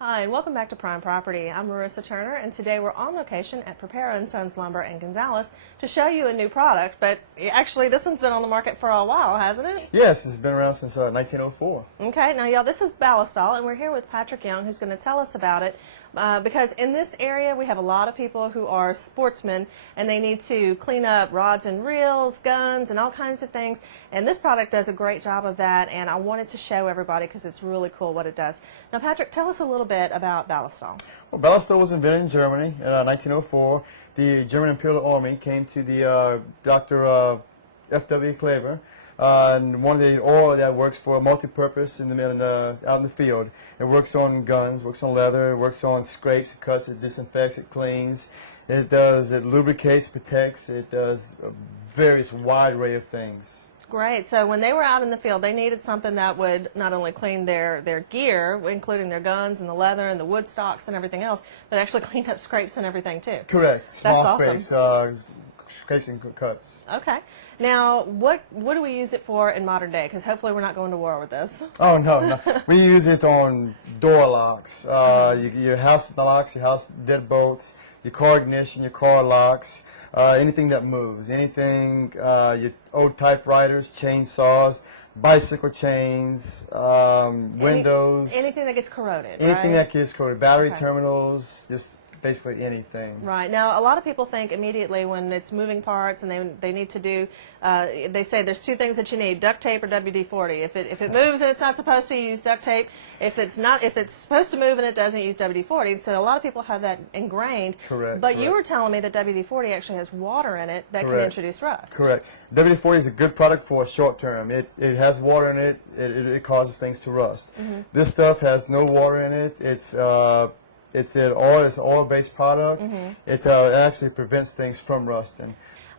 Hi, and welcome back to Prime Property. I'm Marissa Turner, and today we're on location at Purpera Sons Lumber in Gonzales to show you a new product, but actually this one's been on the market for a while, hasn't it? Yes, it's been around since 1904. Okay, now y'all, this is Ballistol, and we're here with Patrick Young, who's going to tell us about it, because in this area we have a lot of people who are sportsmen, and they need to clean up rods and reels, guns, and all kinds of things, and this product does a great job of that, and I wanted to show everybody because it's really cool what it does. Now Patrick, tell us a little bit about Ballistol. Well, Ballistol was invented in Germany in 1904. The German Imperial Army came to the Dr. F.W. Claver and wanted an oil that works for multi-purpose out in the field. It works on guns, works on leather, it works on scrapes, it cuts, it disinfects, it cleans. It lubricates, protects, it does a various wide array of things. Great. So when they were out in the field, they needed something that would not only clean their gear, including their guns and the leather and the wood stocks and everything else, but actually clean up scrapes and everything too. Correct. Small That's scrapes, awesome. scrapes and cuts. Okay. Now, what do we use it for in modern day? Because hopefully we're not going to war with this. Oh, no. We use it on door locks, your house locks, your house deadbolts, your car ignition, your car locks, anything that moves, anything, your old typewriters, chainsaws, bicycle chains, windows. Anything that gets corroded, Anything right? that gets corroded, battery terminals, just basically anything. Right. Now, a lot of people think immediately when it's moving parts and they need to do, they say there's two things that you need, duct tape or WD-40. If it moves and it's not supposed to, you use duct tape. If it's supposed to move and it doesn't, use WD-40. So a lot of people have that ingrained. Correct. But you were telling me that WD-40 actually has water in it that can introduce rust. Correct. WD-40 is a good product for a short term. It has water in it. It causes things to rust. Mm-hmm. This stuff has no water in it. It's an oil-based product. Mm-hmm. It actually prevents things from rusting.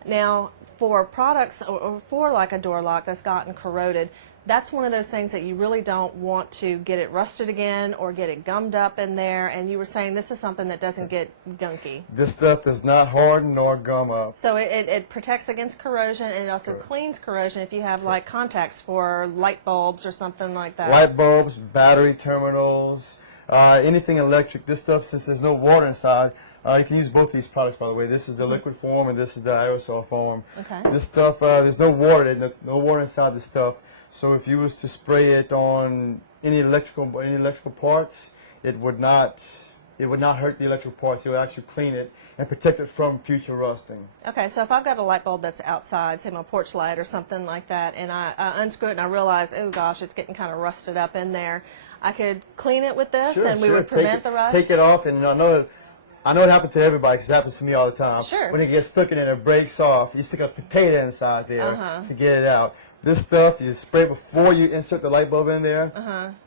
Now, for products or for like a door lock that's gotten corroded, that's one of those things that you really don't want to get it rusted again or get it gummed up in there. And you were saying this is something that doesn't get gunky. This stuff does not harden nor gum up. So it protects against corrosion, and it also cleans corrosion if you have like contacts for light bulbs or something like that. Light bulbs, battery terminals, anything electric. This stuff, since there's no water inside, you can use both these products, by the way. This is the liquid form and this is the aerosol form. Okay. This stuff, there's no water, no water inside the stuff. So if you was to spray it on any electrical parts, it would not hurt the electrical parts. It would actually clean it and protect it from future rusting. Okay, so if I've got a light bulb that's outside, say my porch light or something like that, and I unscrew it and I realize, oh gosh, it's getting kind of rusted up in there, I could clean it with this and we would prevent the rust? Take it off, and I know it happens to everybody because it happens to me all the time. Sure. When it gets stuck in it, it breaks off. You stick a potato inside there to get it out. This stuff, you spray before you insert the light bulb in there.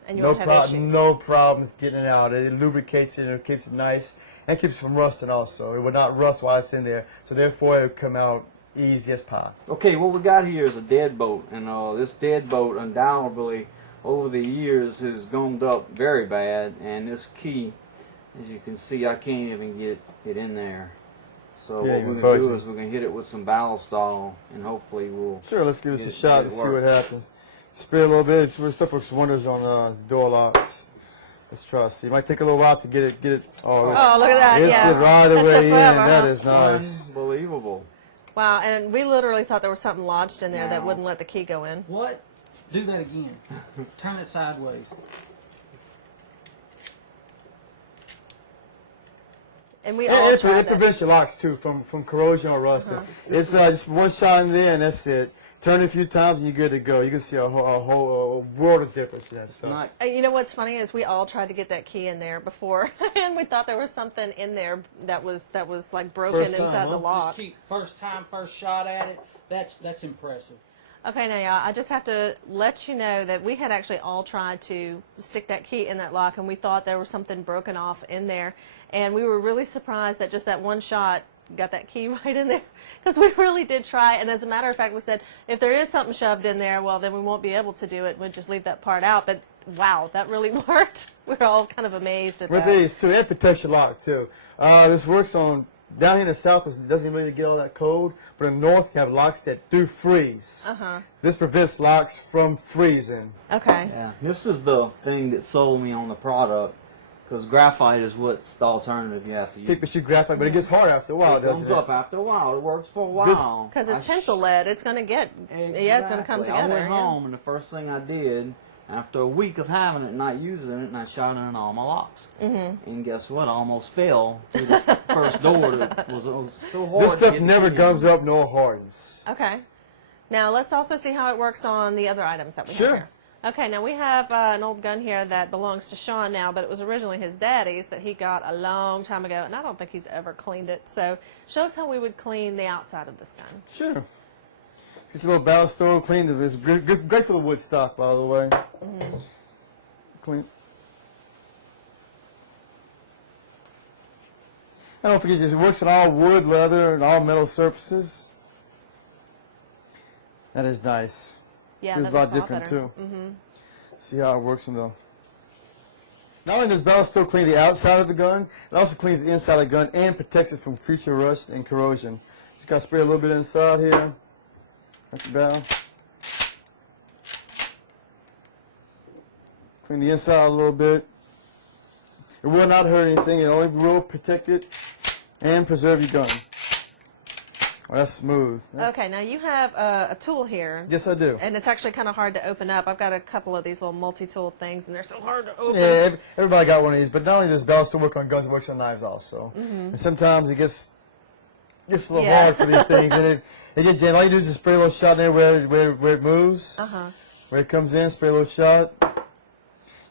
And you won't have issues. No problems getting it out. It lubricates it and it keeps it nice and keeps it from rusting also. It will not rust while it's in there, so therefore it will come out easy as pie. Okay, what we got here is a deadbolt, and this deadbolt undoubtedly over the years has gummed up very bad, and this key, as you can see, I can't even get it in there. So what we're going to do is we're going to hit it with some Ballistol, and hopefully we'll... Sure, let's give us a shot and see what happens. Spray a little bit. Stuff works wonders on door locks. Let's try to see. It might take a little while to get it. Oh, look at that. It slid right away in. That is nice. Unbelievable. Wow, and we literally thought there was something lodged in there that wouldn't let the key go in. What? Do that again. Turn it sideways. And we all tried it prevents your locks too from corrosion or rusting. It's just one shot in there and that's it. Turn it a few times and you're good to go. You can see a whole world of difference in that stuff. You know what's funny is we all tried to get that key in there before, and we thought there was something in there that was like broken inside the lock. Just keep first time, first shot at it. That's impressive. Okay, now y'all, I just have to let you know that we had actually all tried to stick that key in that lock, and we thought there was something broken off in there, and we were really surprised that just that one shot got that key right in there, because we really did try, and as a matter of fact, we said, if there is something shoved in there, well, then we won't be able to do it. We'll just leave that part out, but wow, that really worked. We were all kind of amazed at that. With these, too, it protects your lock, too. This works on... Down here in the south, it doesn't really get all that cold, but in the north, you have locks that do freeze. This prevents locks from freezing. Okay. Yeah, this is the thing that sold me on the product. because graphite is what's the alternative you have to use. People shoot graphite, but it gets hard after a while, It doesn't comes it? up after a while. It works for a while. Because it's pencil lead, it's going to get, yeah, it's going to come Exactly. together. I went home, and the first thing I did, after a week of having it and not using it, and I shot it in all my locks. And guess what? I almost fell through the first door that was so hard. This stuff to get never in. gums up nor hardens. Okay. Now let's also see how it works on the other items that we Sure. have here. Okay, now we have an old gun here that belongs to Sean now, but it was originally his daddy's that he got a long time ago, and I don't think he's ever cleaned it. So show us how we would clean the outside of this gun. Sure. Let's get your little Ballistol clean. It's great for the wood stock, by the way. Clean. And don't forget, it works on all wood, leather, and all metal surfaces. That is nice. Yeah, Feels that a lot makes different better. too. See how it works from the. Not only does Ballistol clean the outside of the gun, it also cleans the inside of the gun and protects it from future rust and corrosion. Just got to spray a little bit inside here. That's the barrel. Clean the inside a little bit. It will not hurt anything. It only will protect it and preserve your gun. Oh, that's smooth. Okay, now you have a tool here. Yes, I do. And it's actually kind of hard to open up. I've got a couple of these little multi-tool things, and they're so hard to open. Yeah, everybody got one of these. But not only does Ballistol work on guns, it works on knives also. And sometimes it gets a little hard for these things, and it gets jammed. All you do is just spray a little shot in there where it moves, where it comes in. Spray a little shot.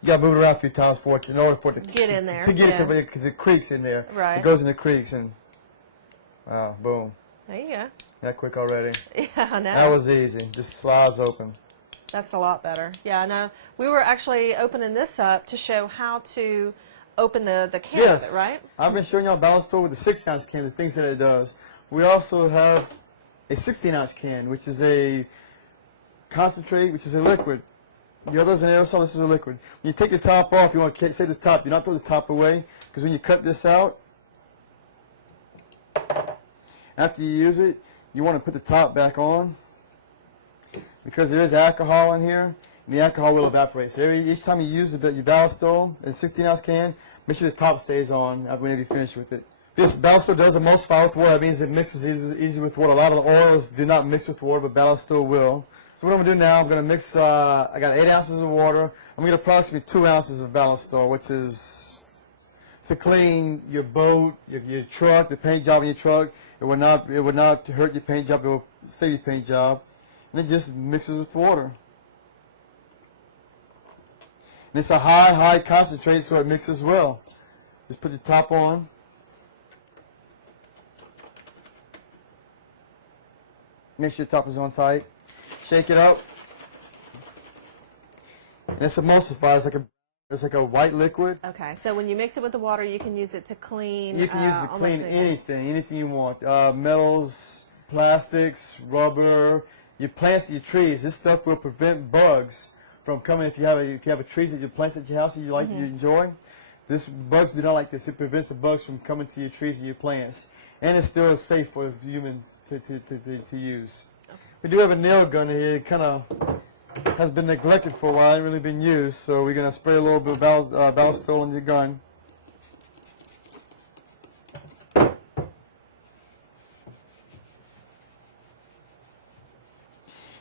You got to move it around a few times for it in order for it to Get in there. To get it to because it creaks in there. Right. It goes in the creaks and wow, boom. There you go. That quick already. Yeah, I know. That was easy. Just slides open. That's a lot better. Yeah, I know. We were actually opening this up to show how to open the can of it, right? I've been showing y'all Ballistol with the 16-ounce can, the things that it does. We also have a 16-ounce can, which is a concentrate, which is a liquid. The other's an aerosol, this is a liquid. When you take the top off, you want to save the top. Do not throw the top away, because when you cut this out, after you use it, you want to put the top back on, because there is alcohol in here, and the alcohol will evaporate. So each time you use your Ballistol, a 16-ounce can, make sure the top stays on whenever you finish with it. Yes, Ballistol does emulsify with water. That means it mixes easy with water. A lot of the oils do not mix with water, but Ballistol will. So what I'm going to do now, I'm going to mix, I got 8 ounces of water. I'm going to get approximately 2 ounces of Ballistol, which is to clean your boat, your truck, the paint job in your truck. It would not hurt your paint job. It will save your paint job. And it just mixes with water. And it's a high concentrate, so it mixes well. Just put the top on. Make sure the top is on tight. Shake it up. And it's emulsified. It's like a white liquid. Okay, so when you mix it with the water, you can use it to clean. You can use it to almost clean anything you want. Metals, plastics, rubber, your plants and your trees. This stuff will prevent bugs from coming. If you have a tree that you plant at your house that you like, you enjoy. Bugs do not like this. It prevents the bugs from coming to your trees and your plants, and it's still safe for humans to use. We do have a nail gun here. It kind of has been neglected for a while. It hasn't really been used, so we're going to spray a little bit of Ballistol on your gun.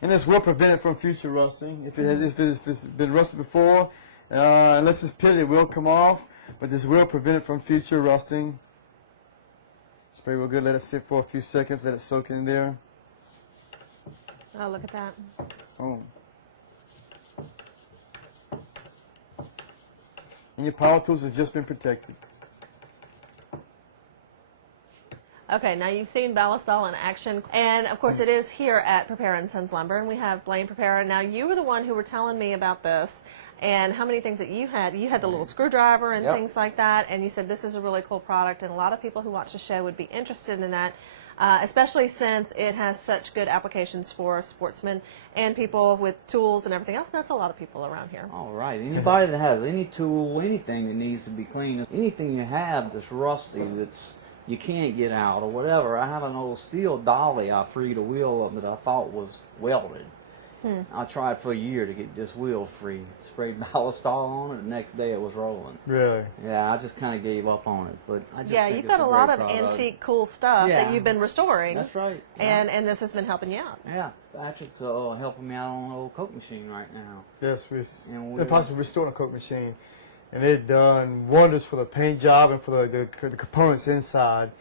And this will prevent it from future rusting. If it's been rusted before, unless it's pitted, it will come off, but this will prevent it from future rusting. Spray real good, let it sit for a few seconds, let it soak in there. Oh, look at that. Oh. And your power tools have just been protected. Okay, now you've seen Ballistol in action, and of course it is here at Purpera Sons Lumber, and we have Blaine Purpera. Now you were the one who were telling me about this, and how many things that you had. You had the little screwdriver and things like that, and you said this is a really cool product, and a lot of people who watch the show would be interested in that, especially since it has such good applications for sportsmen and people with tools and everything else. And that's a lot of people around here. All right. Anybody that has any tool, anything that needs to be cleaned, anything you have that's rusty, that's you can't get out or whatever. I have an old steel dolly I freed a wheel of that I thought was welded, I tried for a year to get this wheel free. Sprayed Ballistol on it. The next day it was rolling. Really? Yeah, I just kind of gave up on it. But I just Yeah, think you've it's got a lot great of product. antique cool stuff that Yeah. you've been restoring. That's right. Yeah. And this has been helping you out. Yeah, Patrick's helping me out on the old Coke machine right now. Yes, And they're possibly restoring a Coke machine. And they've done wonders for the paint job and for the components inside.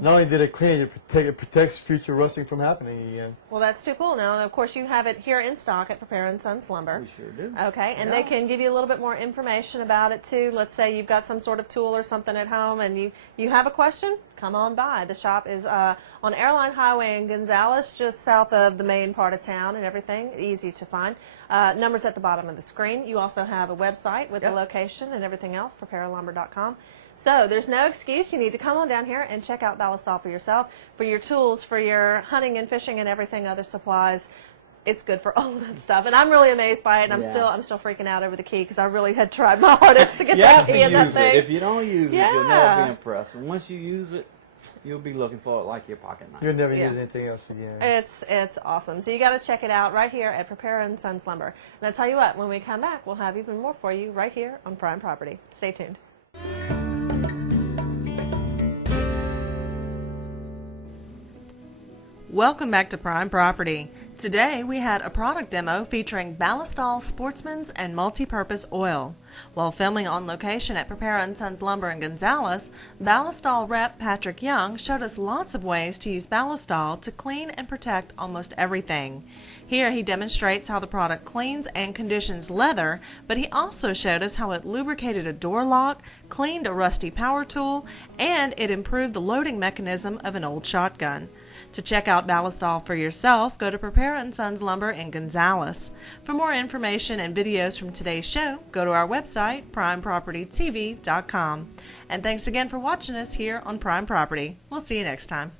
Not only did it clean it, it protects future rusting from happening again. Well, that's too cool. Now, of course, you have it here in stock at Purpera Sons Lumber. We sure do. Okay, and Yeah. they can give you a little bit more information about it too. Let's say you've got some sort of tool or something at home and you have a question, come on by. The shop is on Airline Highway in Gonzales, just south of the main part of town and everything. Easy to find. Numbers at the bottom of the screen. You also have a website with the location and everything else, purperalumber.com. So there's no excuse. You need to come on down here and check out Ballistol for yourself, for your tools, for your hunting and fishing and everything, other supplies. It's good for all of that stuff, and I'm really amazed by it. And I'm still freaking out over the key because I really had tried my hardest to get You that have key to in that use thing. it. If you don't use it, you'll never Yeah. be impressed. And once you use it, you'll be looking for it like your pocket knife. You'll never Yeah. use anything else again. It's awesome. So you got to check it out right here at Purpera Sons Lumber. And I tell you what, when we come back, we'll have even more for you right here on Prime Property. Stay tuned. Welcome back to Prime Property. Today we had a product demo featuring Ballistol Sportsman's and Multi-Purpose Oil. While filming on location at Purpera Sons Lumber in Gonzales, Ballistol rep Patrick Young showed us lots of ways to use Ballistol to clean and protect almost everything. Here he demonstrates how the product cleans and conditions leather, but he also showed us how it lubricated a door lock, cleaned a rusty power tool, and it improved the loading mechanism of an old shotgun. To check out Ballistol for yourself, go to Purpera Sons Lumber in Gonzales. For more information and videos from today's show, go to our website, primepropertytv.com. And thanks again for watching us here on Prime Property. We'll see you next time.